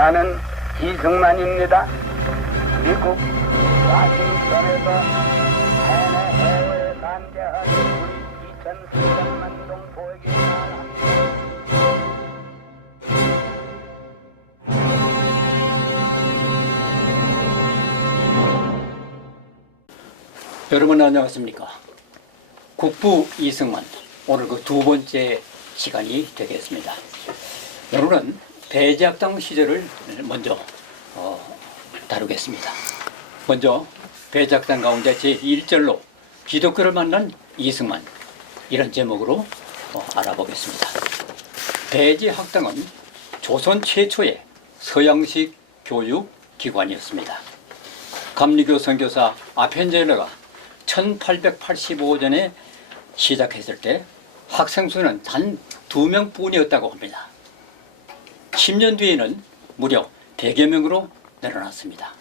나는 이승만입니다. 미국 와싱턴에서 해외에 반대한 우리 2,300만 동 보에게 말합니다. 여러분 안녕하십니까. 국부 이승만, 오늘 그 두 번째 시간이 되겠습니다. 오늘은 배제학당 시절을 먼저 다루겠습니다. 먼저 배제학당 가운데 제1절로 기독교를 만난 이승만, 이런 제목으로 알아보겠습니다. 배제학당은 조선 최초의 서양식 교육기관이었습니다. 감리교 선교사 아펜젤러가 1885년에 시작했을 때 학생 수는 단 2명뿐이었다고 합니다. 10년 뒤에는 무려 100여 명으로 늘어났습니다.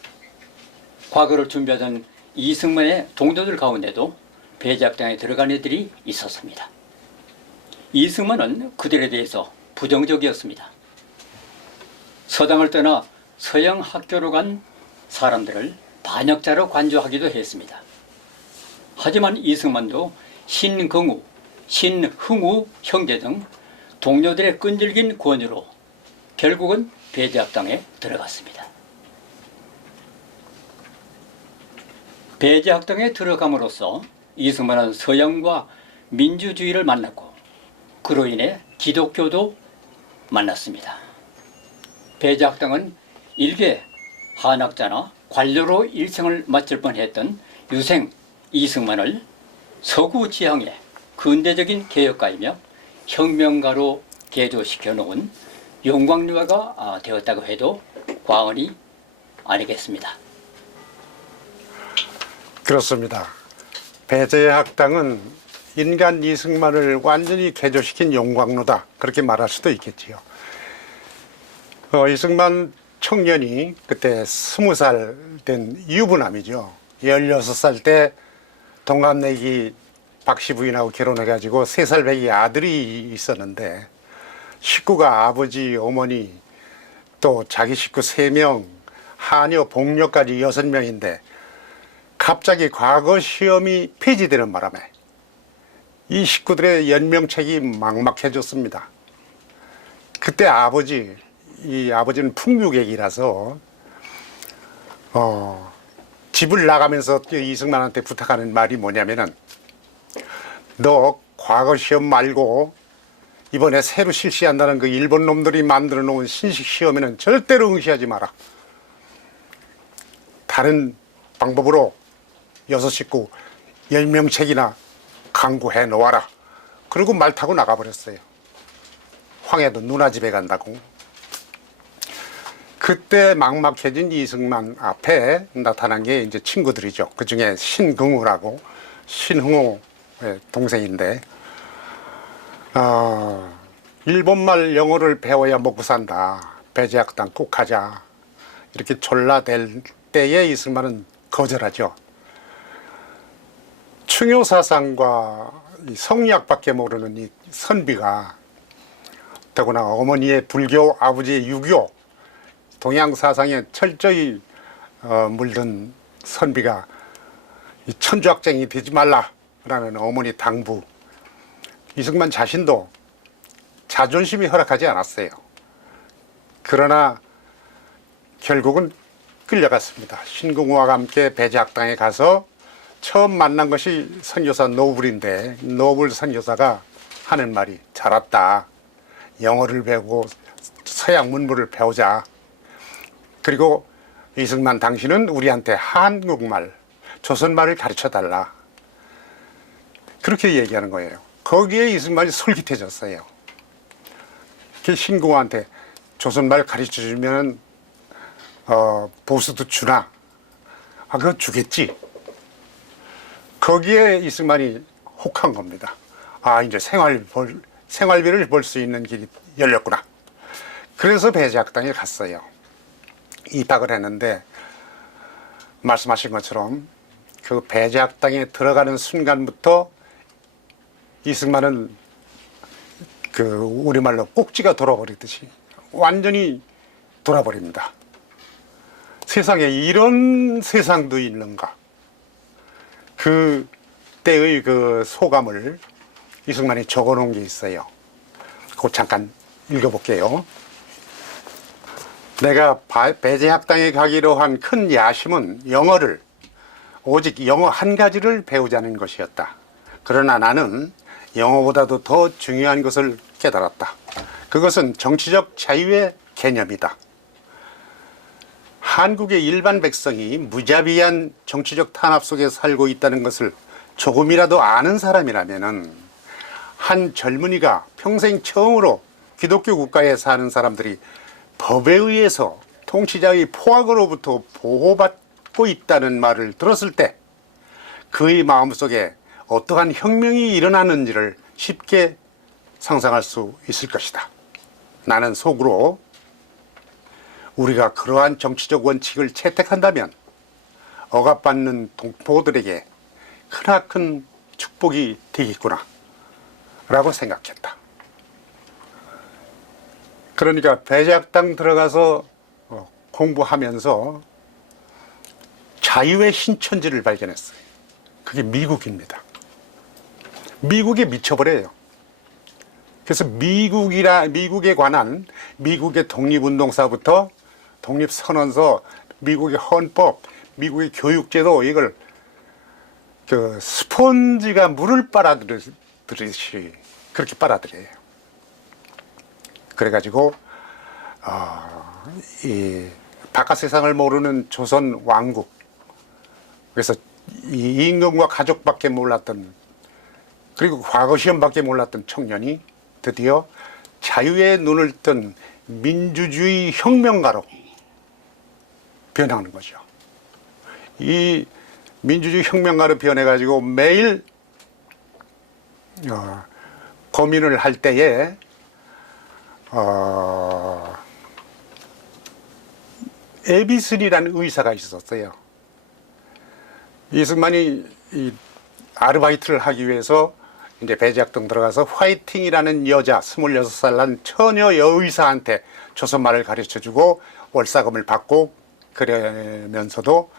과거를 준비하던 이승만의 동료들 가운데도 배제학당에 들어간 애들이 있었습니다. 이승만은 그들에 대해서 부정적이었습니다. 서당을 떠나 서양 학교로 간 사람들을 반역자로 간주하기도 했습니다. 하지만 이승만도 신긍우, 신흥우 형제 등 동료들의 끈질긴 권유로 결국은 배제학당에 들어갔습니다. 배제학당에 들어감으로써 이승만은 서양과 민주주의를 만났고 그로 인해 기독교도 만났습니다. 배제학당은 일개 한학자나 관료로 일생을 마칠 뻔했던 유생 이승만을 서구 지향의 근대적인 개혁가이며 혁명가로 개조시켜 놓은 용광로가 되었다고 해도 과언이 아니겠습니다. 그렇습니다. 배제학당은 인간 이승만을 완전히 개조시킨 용광로다, 그렇게 말할 수도 있겠지요. 이승만 청년이 그때 20살 된 유부남이죠. 16살 때 동갑내기 박씨 부인하고 결혼해가지고 3살 배기 아들이 있었는데, 식구가 아버지, 어머니, 또 자기 식구 3명, 하녀, 복녀까지 6명인데 갑자기 과거 시험이 폐지되는 바람에 이 식구들의 연명책이 막막해졌습니다. 그때 아버지는 풍류객이라서 집을 나가면서 이승만한테 부탁하는 말이 뭐냐면은, 너 과거 시험 말고 이번에 새로 실시한다는 그 일본 놈들이 만들어 놓은 신식 시험에는 절대로 응시하지 마라. 다른 방법으로 6식구 10명책이나 강구해 놓아라. 그리고 말 타고 나가버렸어요. 황해도 누나 집에 간다고. 그때 막막해진 이승만 앞에 나타난 게 이제 친구들이죠. 그 중에 신긍우라고, 신흥우의 동생인데, 일본말 영어를 배워야 먹고 산다. 배제학당 꼭 가자. 이렇게 졸라댈 때에 이승만은 거절하죠. 충효사상과 성리학밖에 모르는 이 선비가, 더구나 어머니의 불교, 아버지의 유교, 동양 사상에 철저히 물든 선비가 이 천주학쟁이 되지 말라라는 어머니 당부, 이승만 자신도 자존심이 허락하지 않았어요. 그러나 결국은 끌려갔습니다. 신긍우와 함께 배제학당에 가서 처음 만난 것이 선교사 노블인데, 노블 선교사가 하는 말이, 잘 왔다. 영어를 배우고 서양 문물을 배우자. 그리고 이승만, 당신은 우리한테 한국말, 조선말을 가르쳐달라. 그렇게 얘기하는 거예요. 거기에 이승만이 솔깃해졌어요. 신궁한테 조선말 가르쳐주면 보수도 주나? 그거 주겠지. 거기에 이승만이 혹한 겁니다. 이제 생활비를 벌 수 있는 길이 열렸구나. 그래서 배제학당에 갔어요. 입학을 했는데, 말씀하신 것처럼 그 배제학당에 들어가는 순간부터 이승만은 그 우리말로 꼭지가 돌아버리듯이 완전히 돌아버립니다. 세상에 이런 세상도 있는가? 그 때의 그 소감을 이승만이 적어 놓은 게 있어요. 그거 잠깐 읽어볼게요. 내가 배제학당에 가기로 한 큰 야심은 영어를, 오직 영어 한 가지를 배우자는 것이었다. 그러나 나는 영어보다도 더 중요한 것을 깨달았다. 그것은 정치적 자유의 개념이다. 한국의 일반 백성이 무자비한 정치적 탄압 속에 살고 있다는 것을 조금이라도 아는 사람이라면은 한 젊은이가 평생 처음으로 기독교 국가에 사는 사람들이 법에 의해서 통치자의 포악으로부터 보호받고 있다는 말을 들었을 때 그의 마음속에 어떠한 혁명이 일어나는지를 쉽게 상상할 수 있을 것이다. 나는 속으로 우리가 그러한 정치적 원칙을 채택한다면 억압받는 동포들에게 크나큰 축복이 되겠구나 라고 생각했다. 그러니까 배제학당 들어가서 공부하면서 자유의 신천지를 발견했어요. 그게 미국입니다. 미국에 미쳐버려요. 그래서 미국에 관한 미국의 독립운동사부터 독립선언서, 미국의 헌법, 미국의 교육제도, 이걸 그 스펀지가 물을 빨아들이듯이 그렇게 빨아들여요. 그래가지고 이 바깥 세상을 모르는 조선 왕국, 그래서 이 임금과 가족밖에 몰랐던, 그리고 과거 시험밖에 몰랐던 청년이 드디어 자유의 눈을 뜬 민주주의 혁명가로 변하는 거죠. 이 민주주의 혁명가로 변해가지고 매일 고민을 할 때에 에비슨이라는 의사가 있었어요. 이승만이 이 아르바이트를 하기 위해서 이제 배제학당 들어가서 화이팅이라는 여자, 26살 난 처녀 여의사한테 조선말을 가르쳐주고 월사금을 받고, 그러면서도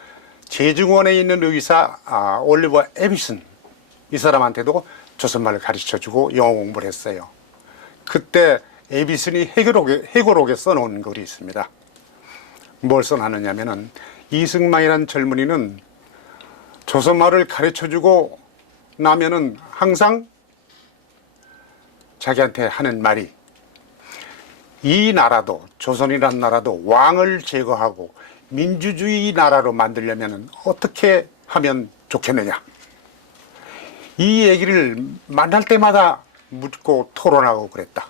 제중원에 있는 의사 올리버 에비슨, 이 사람한테도 조선말을 가르쳐주고 영어 공부를 했어요. 그때 에비슨이 해고록에 써놓은 글이 있습니다. 뭘 써놨느냐면은, 이승만이라는 젊은이는 조선말을 가르쳐주고 나면은 항상 자기한테 하는 말이, 이 나라도, 조선이란 나라도 왕을 제거하고 민주주의 나라로 만들려면 어떻게 하면 좋겠느냐, 이 얘기를 만날 때마다 묻고 토론하고 그랬다.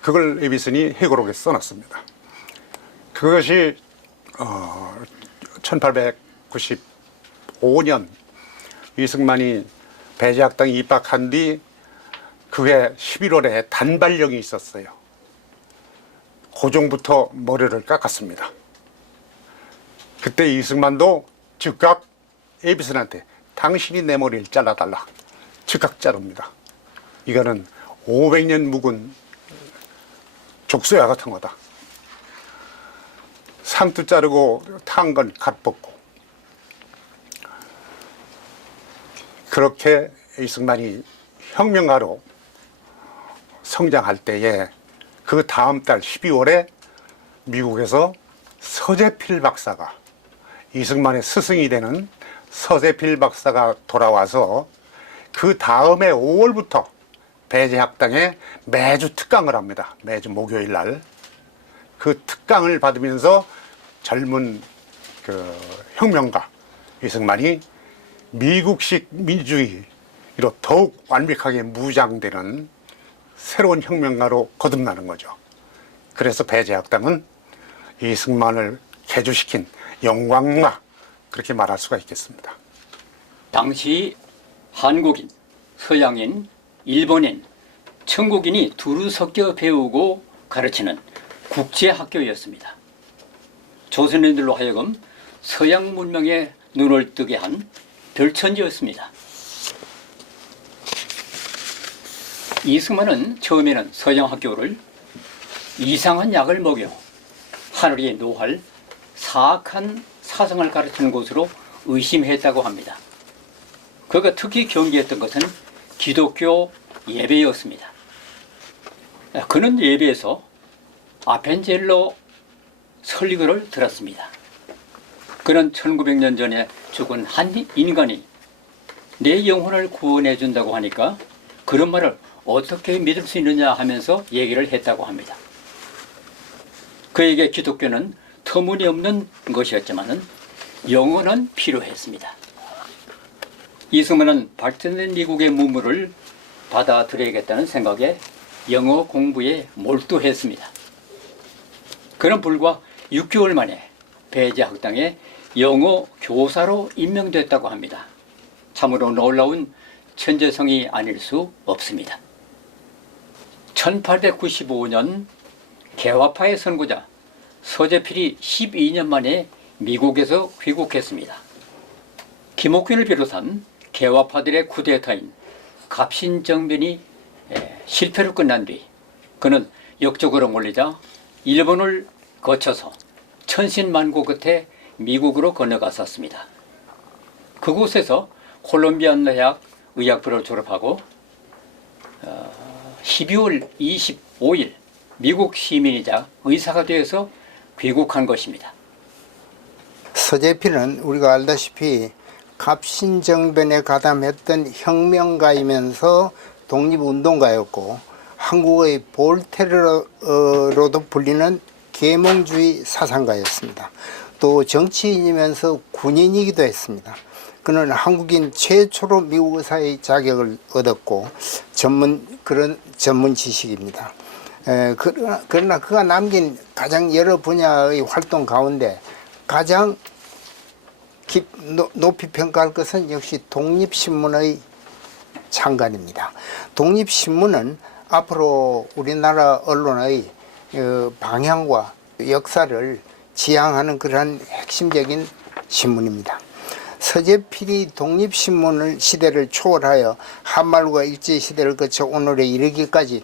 그걸 에비슨이 해고록에 써놨습니다. 그것이 1895년 이승만이 배제학당에 입학한 뒤 그해 11월에 단발령이 있었어요. 고종부터 머리를 깎았습니다. 그때 이승만도 즉각 에비슨한테 당신이 내 머리를 잘라달라, 즉각 자릅니다. 이거는 500년 묵은 족쇄와 같은 거다. 상투 자르고 탄 건 갓 벗고. 그렇게 이승만이 혁명가로 성장할 때에 그 다음 달 12월에 미국에서 서재필 박사가, 이승만의 스승이 되는 서재필 박사가 돌아와서 그 다음에 5월부터 배제학당에 매주 특강을 합니다. 매주 목요일 날. 그 특강을 받으면서 젊은 그 혁명가 이승만이 미국식 민주주의로 더욱 완벽하게 무장되는 새로운 혁명가로 거듭나는 거죠. 그래서 배제학당은 이승만을 개주시킨 영광가, 그렇게 말할 수가 있겠습니다. 당시 한국인, 서양인, 일본인, 천국인이 두루 섞여 배우고 가르치는 국제학교였습니다. 조선인들로 하여금 서양 문명에 눈을 뜨게 한 별천지였습니다. 이승만은 처음에는 서양 학교를 이상한 약을 먹여 하늘이 노할 사악한 사상을 가르치는 곳으로 의심했다고 합니다. 그가 특히 경계했던 것은 기독교 예배였습니다. 그는 예배에서 아펜젤로 설교를 들었습니다. 그는 1900년 전에 죽은 한 인간이 내 영혼을 구원해 준다고 하니까 그런 말을 어떻게 믿을 수 있느냐 하면서 얘기를 했다고 합니다. 그에게 기독교는 터무니없는 것이었지만 영혼은 필요했습니다. 이승만은 발전된 미국의 문물을 받아들여야겠다는 생각에 영어 공부에 몰두했습니다. 그는 불과 6개월 만에 배제 학당에 영어 교사로 임명됐다고 합니다. 참으로 놀라운 천재성이 아닐 수 없습니다. 1895년 개화파의 선구자 서재필이 12년 만에 미국에서 귀국했습니다. 김옥균을 비롯한 개화파들의 쿠데타인 갑신정변이 실패로 끝난 뒤 그는 역적으로 몰리자 일본을 거쳐서 천신만고 끝에 미국으로 건너갔었습니다. 그곳에서 콜롬비아 대학 의학부를 졸업하고 12월 25일 미국 시민이자 의사가 되어서 귀국한 것입니다. 서재필은 우리가 알다시피 갑신정변에 가담했던 혁명가이면서 독립운동가였고 한국의 볼테르로도 불리는 계몽주의 사상가였습니다. 또 정치인이면서 군인이기도 했습니다. 그는 한국인 최초로 미국 의사의 자격을 얻었고 그런 전문 지식입니다. 그러나 그가 남긴 가장 여러 분야의 활동 가운데 가장 높이 평가할 것은 역시 독립신문의 창간입니다. 독립신문은 앞으로 우리나라 언론의 방향과 역사를 지향하는 그러한 핵심적인 신문입니다. 서재필이 독립신문을 시대를 초월하여 한말과 일제시대를 거쳐 오늘에 이르기까지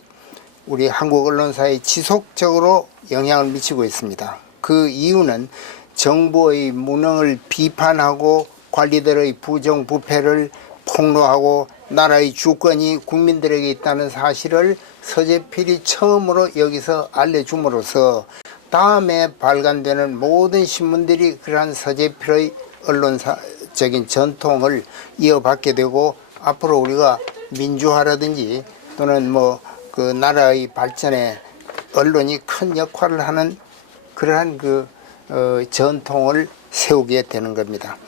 우리 한국 언론사에 지속적으로 영향을 미치고 있습니다. 그 이유는 정부의 무능을 비판하고 관리들의 부정부패를 폭로하고 나라의 주권이 국민들에게 있다는 사실을 서재필이 처음으로 여기서 알려줌으로써 다음에 발간되는 모든 신문들이 그러한 서재필의 언론사적인 전통을 이어받게 되고 앞으로 우리가 민주화라든지 또는 그 나라의 발전에 언론이 큰 역할을 하는 그러한 전통을 세우게 되는 겁니다.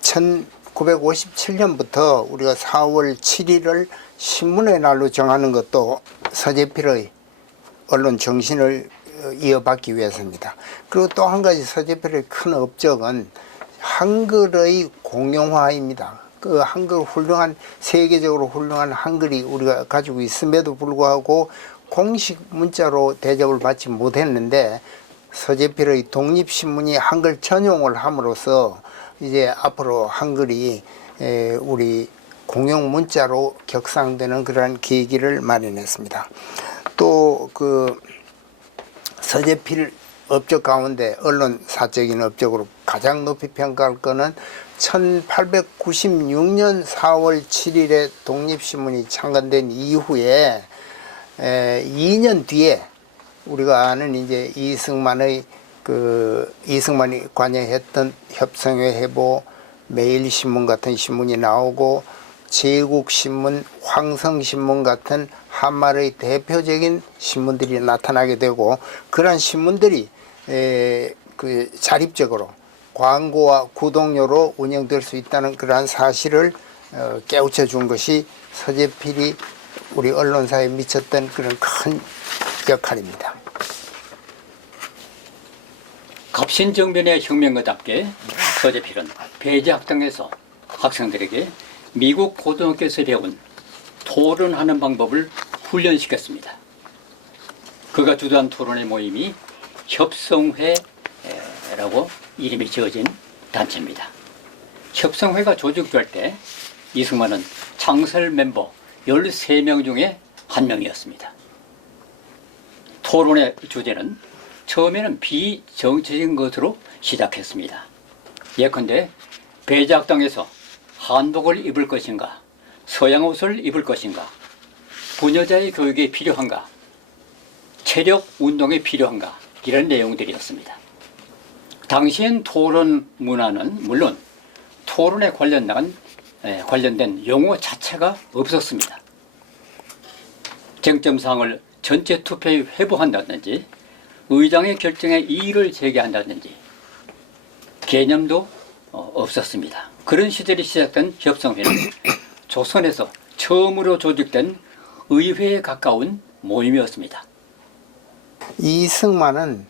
1957년부터 우리가 4월 7일을 신문의 날로 정하는 것도 서재필의 언론 정신을 이어받기 위해서입니다. 그리고 또 한 가지 서재필의 큰 업적은 한글의 공용화입니다. 그 한글 세계적으로 훌륭한 한글이 우리가 가지고 있음에도 불구하고 공식 문자로 대접을 받지 못했는데 서재필의 독립신문이 한글 전용을 함으로써 이제 앞으로 한글이 우리 공용 문자로 격상되는 그러한 계기를 마련했습니다. 또 서재필 업적 가운데 언론사적인 업적으로 가장 높이 평가할 것은 1896년 4월 7일에 독립신문이 창간된 이후에 2년 뒤에 우리가 아는 이제 이승만이 관여했던 협성회 해보, 매일신문 같은 신문이 나오고 제국신문, 황성신문 같은 한말의 대표적인 신문들이 나타나게 되고 그러한 신문들이 자립적으로 광고와 구독료로 운영될 수 있다는 그러한 사실을 깨우쳐 준 것이 서재필이 우리 언론사에 미쳤던 그런 큰 역할입니다. 갑신정변의 혁명가답게 서재필은 배제학당에서 학생들에게 미국 고등학교에서 배운 토론하는 방법을 훈련시켰습니다. 그가 주도한 토론의 모임이 협성회라고 이름이 지어진 단체입니다. 협성회가 조직될 때 이승만은 창설 멤버 13명 중에 한 명이었습니다. 토론의 주제는 처음에는 비정치적인 것으로 시작했습니다. 예컨대 배제학당에서 한복을 입을 것인가, 서양 옷을 입을 것인가, 부녀자의 교육이 필요한가, 체력 운동이 필요한가, 이런 내용들이었습니다. 당시엔 토론 문화는 물론 토론에 관련된 용어 자체가 없었습니다. 쟁점사항을 전체 투표에 회부한다든지 의장의 결정에 이의를 제기한다든지 개념도 없었습니다. 그런 시절이 시작된 협성회는 조선에서 처음으로 조직된 의회에 가까운 모임이었습니다. 이승만은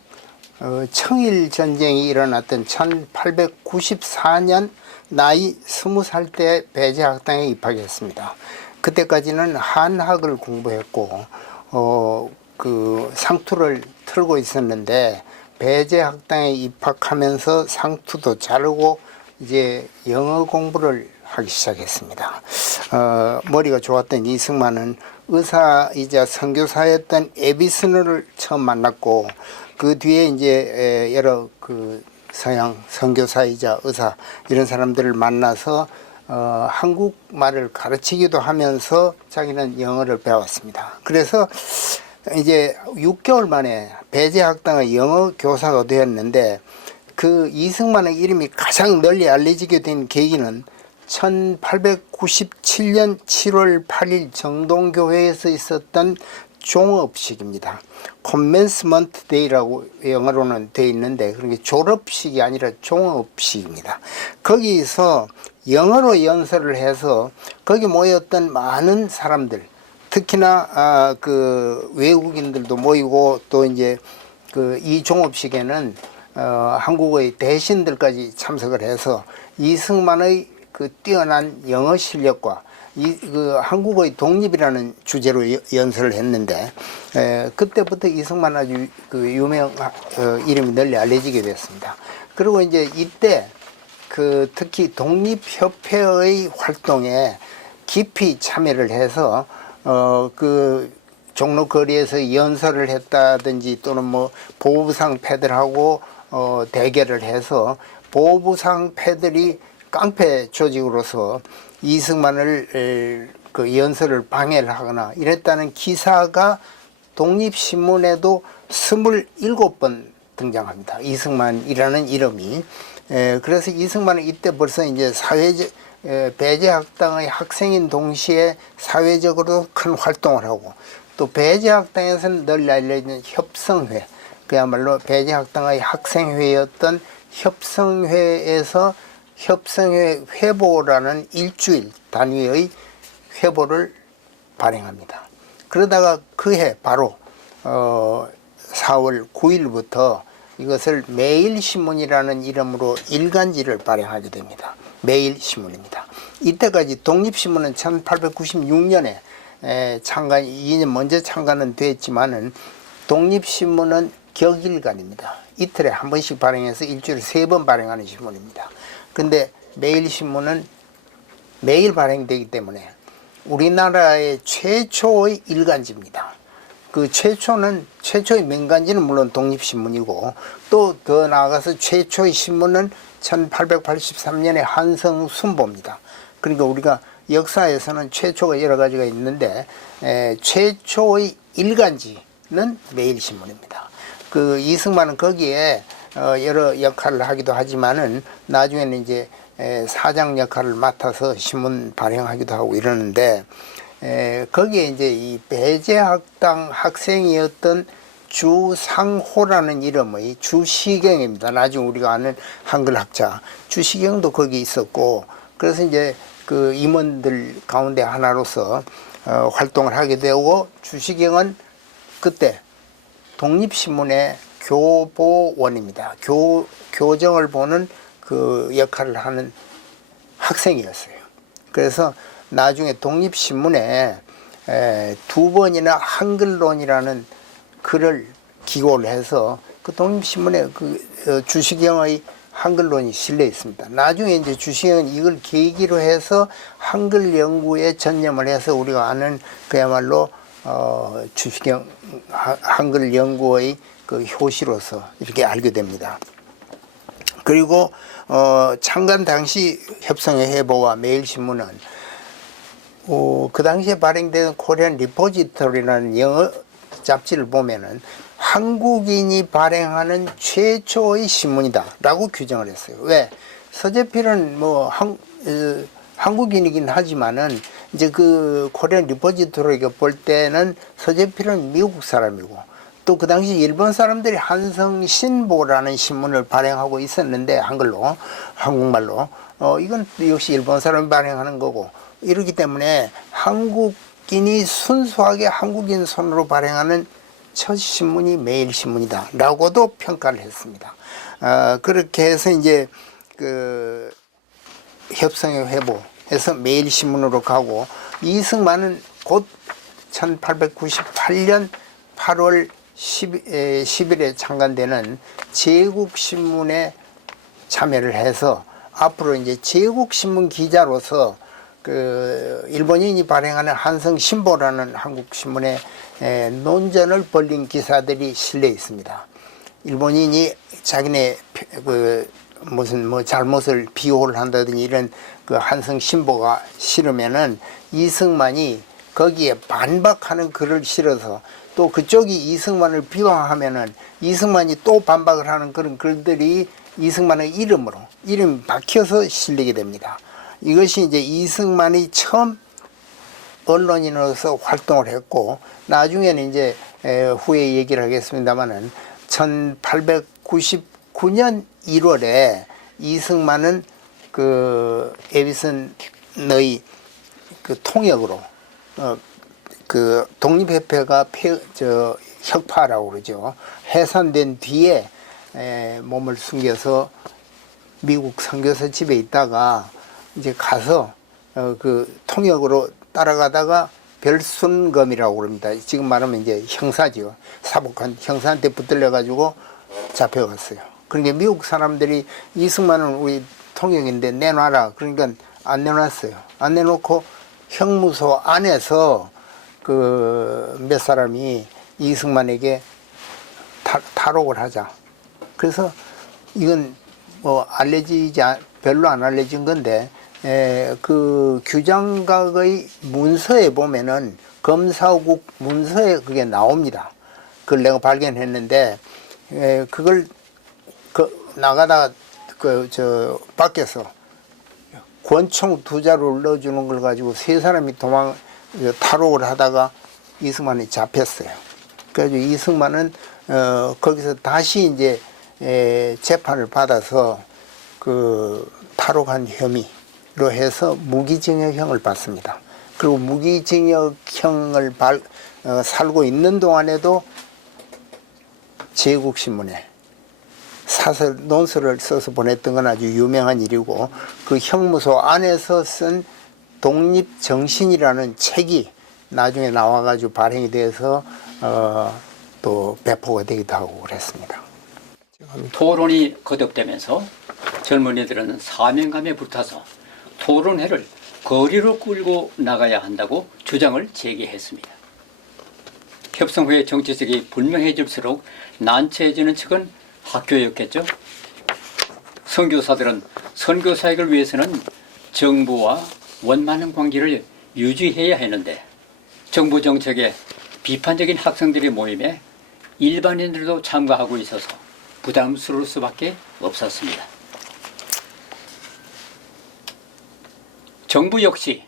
청일전쟁이 일어났던 1894년 나이 20살 때 배제학당에 입학했습니다. 그때까지는 한학을 공부했고 그 상투를 틀고 있었는데 배제학당에 입학하면서 상투도 자르고 이제 영어 공부를 하기 시작했습니다. 머리가 좋았던 이승만은 의사이자 선교사였던 에비슨을 처음 만났고 그 뒤에 이제 여러 그 서양 선교사이자 의사 이런 사람들을 만나서 한국말을 가르치기도 하면서 자기는 영어를 배웠습니다. 그래서 이제 6개월 만에 배제학당의 영어 교사가 되었는데 그 이승만의 이름이 가장 널리 알려지게 된 계기는 1897년 7월 8일 정동교회에서 있었던 종업식입니다. Commencement Day라고 영어로는 되어 있는데 그게 졸업식이 아니라 종업식입니다. 거기서 영어로 연설을 해서 거기 모였던 많은 사람들, 특히나 그 외국인들도 모이고 또 이제 그 이 종업식에는 한국의 대신들까지 참석을 해서 이승만의 그 뛰어난 영어 실력과 그 한국의 독립이라는 주제로 연설을 했는데 그때부터 이승만 아주 그 이름이 널리 알려지게 됐습니다. 그리고 이제 이때 그 특히 독립협회의 활동에 깊이 참여를 해서 그 종로 거리에서 연설을 했다든지 또는 뭐 보부상 패들하고 대결을 해서 보부상 패들이 깡패 조직으로서 이승만을 그 연설을 방해를 하거나 이랬다는 기사가 독립신문에도 27번 등장합니다. 이승만이라는 이름이. 그래서 이승만은 이때 벌써 이제 배제학당의 학생인 동시에 사회적으로 큰 활동을 하고 또 배제학당에서는 널리 알려진 협성회, 그야말로 배제학당의 학생회였던 협성회에서 협성회 회보라는 일주일 단위의 회보를 발행합니다. 그러다가 그해 바로 4월 9일부터 이것을 매일신문이라는 이름으로 일간지를 발행하게 됩니다. 매일신문입니다. 이때까지 독립신문은 1896년에 2년 먼저 창간은 됐지만은 독립신문은 격일간입니다. 이틀에 한 번씩 발행해서 일주일에 3번 발행하는 신문입니다. 근데 매일신문은 매일 발행되기 때문에 우리나라의 최초의 일간지입니다. 그 최초의 명간지는 물론 독립신문이고 또 더 나아가서 최초의 신문은 1883년에 한성순보입니다. 그러니까 우리가 역사에서는 최초가 여러 가지가 있는데 최초의 일간지는 매일신문입니다. 그 이승만은 거기에 여러 역할을 하기도 하지만은 나중에는 이제 사장 역할을 맡아서 신문 발행하기도 하고 이러는데 거기에 이제 이 배제학당 학생이었던 주상호라는 이름의 주시경입니다. 나중에 우리가 아는 한글학자 주시경도 거기 있었고 그래서 이제 그 임원들 가운데 하나로서 활동을 하게 되고 주시경은 그때 독립신문의 교보원입니다. 교정을 보는 그 역할을 하는 학생이었어요. 그래서 나중에 독립신문에 2번이나 한글론이라는 글을 기고를 해서 그 독립신문에 그 주시경의 한글론이 실려 있습니다. 나중에 이제 주시경은 이걸 계기로 해서 한글 연구에 전념을 해서 우리가 아는 그야말로 주시경 한글 연구의 그 효시로서 이렇게 알게 됩니다. 그리고 창간 당시 협성의 해보와 매일신문은 그 당시에 발행된 코리안 리포지터리라는 영어 잡지를 보면은 한국인이 발행하는 최초의 신문이다 라고 규정을 했어요. 왜? 서재필은 뭐 한국인이긴 하지만은 이제 그 코리안 리포지터리가 볼 때는 서재필은 미국 사람이고 또 그 당시 일본 사람들이 한성신보라는 신문을 발행하고 있었는데 한국말로 이건 역시 일본 사람이 발행하는 거고 이렇기 때문에 한국인이 순수하게 한국인 손으로 발행하는 첫 신문이 매일신문이다 라고도 평가를 했습니다. 그렇게 해서 이제 그 협성의 회보해서 매일신문으로 가고 이승만은 곧 1898년 8월 10일에 창간되는 제국신문에 참여를 해서 앞으로 이제 제국신문 기자로서 그 일본인이 발행하는 한성신보라는 한국신문에 논전을 벌린 기사들이 실려 있습니다. 일본인이 자기네 그 무슨 뭐 잘못을 비호를 한다든지 이런 그 한성신보가 싫으면은 이승만이 거기에 반박하는 글을 실어서 또 그쪽이 이승만을 비방하면은 이승만이 또 반박을 하는 그런 글들이 이승만의 이름이 박혀서 실리게 됩니다. 이것이 이제 이승만이 처음 언론인으로서 활동을 했고 나중에는 이제 후에 얘기를 하겠습니다만은 1899년 1월에 이승만은 그 에디슨의 그 통역으로 그 독립협회가 혁파라고 그러죠. 해산된 뒤에 몸을 숨겨서 미국 선교사 집에 있다가 이제 가서 그 통역으로 따라가다가 별순검이라고 그럽니다. 지금 말하면 이제 형사죠. 사복한 형사한테 붙들려 가지고 잡혀갔어요. 그러니까 미국 사람들이 이승만은 우리 통역인데 내놔라. 그러니까 안 내놨어요. 안 내놓고 형무소 안에서 그 몇 사람이 이승만에게 탈옥을 하자. 그래서 이건 뭐 별로 안 알려진 건데 그 규장각의 문서에 보면은 검사국 문서에 그게 나옵니다. 그걸 내가 발견했는데 그걸 나가다가 밖에서 권총 2자루를 넣어주는 걸 가지고 3사람이 탈옥을 하다가 이승만이 잡혔어요. 그래서 이승만은 거기서 다시 이제 재판을 받아서 그 탈옥한 혐의로 해서 무기징역형을 받습니다. 그리고 무기징역형을 살고 있는 동안에도 제국신문에 논설을 써서 보냈던 건 아주 유명한 일이고 그 형무소 안에서 쓴 독립정신이라는 책이 나중에 나와가지고 발행이 돼서 또 배포가 되기도 하고 그랬습니다. 토론이 거듭되면서 젊은이들은 사명감에 불타서 토론회를 거리로 끌고 나가야 한다고 주장을 제기했습니다. 협성회의 정치색이 분명해질수록 난처해지는 측은 학교였겠죠. 선교사들은 선교사역을 위해서는 정부와 원만한 관계를 유지해야 했는데 정부 정책에 비판적인 학생들의 모임에 일반인들도 참가하고 있어서 부담스러울 수밖에 없었습니다. 정부 역시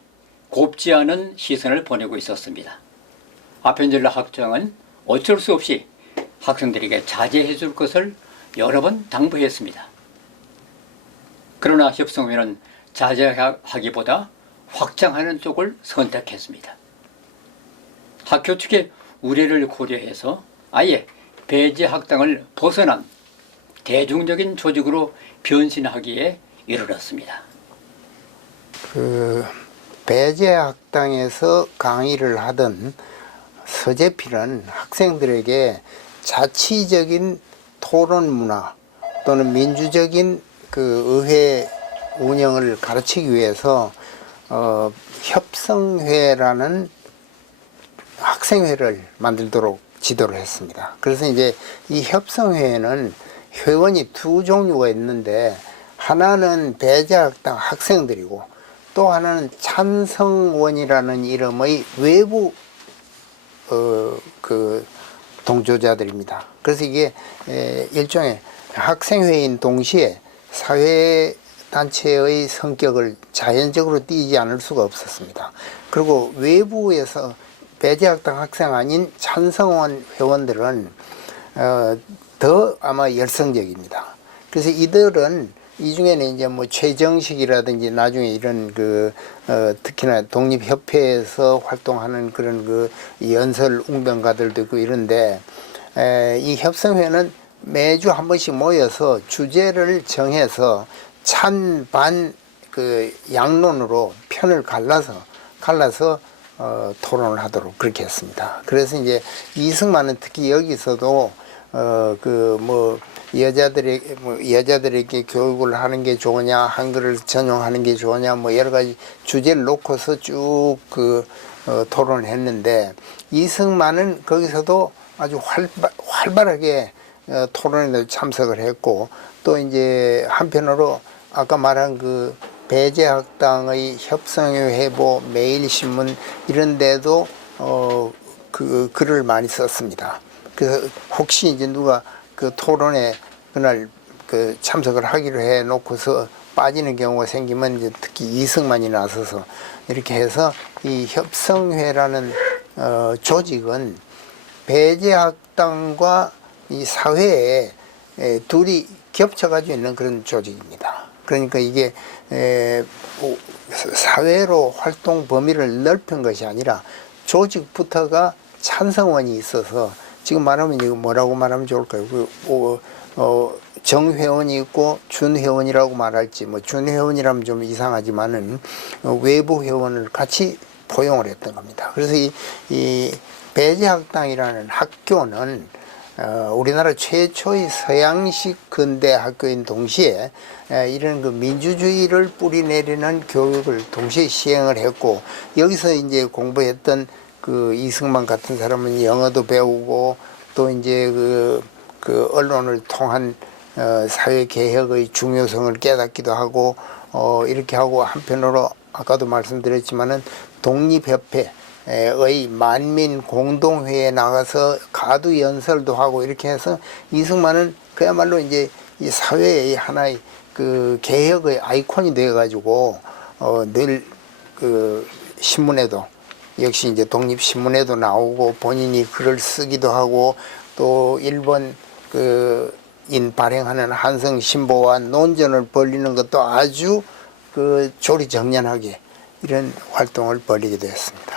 곱지 않은 시선을 보내고 있었습니다. 아펜젤러 학장은 어쩔 수 없이 학생들에게 자제해 줄 것을 여러 번 당부했습니다. 그러나 협성회는 자제하기보다 확장하는 쪽을 선택했습니다. 학교 측의 우려를 고려해서 아예 배제 학당을 벗어난 대중적인 조직으로 변신하기에 이르렀습니다. 그 배제 학당에서 강의를 하던 서재필은 학생들에게 자치적인 토론 문화 또는 민주적인 그 의회 운영을 가르치기 위해서 협성회라는 학생회를 만들도록 지도를 했습니다. 그래서 이제 이 협성회에는 회원이 두 종류가 있는데 하나는 배제학당 학생들이고 또 하나는 찬성원이라는 이름의 외부 그 동조자들입니다. 그래서 이게 일종의 학생회인 동시에 사회단체의 성격을 자연적으로 띠지 않을 수가 없었습니다. 그리고 외부에서 배제학당 학생 아닌 찬성원 회원들은 더 아마 열성적입니다. 그래서 이들은 이 중에는 이제 뭐 최정식이라든지 나중에 이런 특히나 독립협회에서 활동하는 그런 연설 웅변가들도 있고 이런데 이 협성회는 매주 한 번씩 모여서 주제를 정해서 찬반 양론으로 편을 갈라서 토론을 하도록 그렇게 했습니다. 그래서 이제 이승만은 특히 여기서도 여자들에게 교육을 하는 게 좋으냐, 한글을 전용하는 게 좋으냐, 뭐 여러 가지 주제를 놓고서 쭉 토론을 했는데 이승만은 거기서도 아주 활발하게 토론에 참석을 했고 또 이제 한편으로 아까 말한 배제학당의 협성회 회보 매일신문 이런 데도 글을 많이 썼습니다. 그래서 혹시 이제 누가 토론에 그날 참석을 하기로 해 놓고서 빠지는 경우가 생기면 이제 특히 이승만이 나서서 이렇게 해서 이 협성회라는 조직은 배제학당과 이 사회에 둘이 겹쳐가지고 있는 그런 조직입니다. 그러니까 이게 사회로 활동 범위를 넓힌 것이 아니라 조직부터가 찬성원이 있어서 지금 말하면 이거 뭐라고 말하면 좋을까요? 정회원이 있고 준회원이라고 말할지 뭐 준회원이라면 좀 이상하지만은 외부 회원을 같이 포용을 했던 겁니다. 그래서 이 배제학당이라는 학교는 우리나라 최초의 서양식 근대 학교인 동시에 이런 민주주의를 뿌리내리는 교육을 동시에 시행을 했고 여기서 이제 공부했던 이승만 같은 사람은 영어도 배우고 또 이제 언론을 통한 사회 개혁의 중요성을 깨닫기도 하고 이렇게 하고 한편으로 아까도 말씀드렸지만은 독립협회의 만민 공동회에 나가서 가두 연설도 하고 이렇게 해서 이승만은 그야말로 이제 이 사회의 하나의 개혁의 아이콘이 되어 가지고 늘 신문에도 역시 이제 독립신문에도 나오고 본인이 글을 쓰기도 하고 또 일본 인 발행하는 한성신보와 논전을 벌이는 것도 아주 조리정연하게 이런 활동을 벌이게 되었습니다.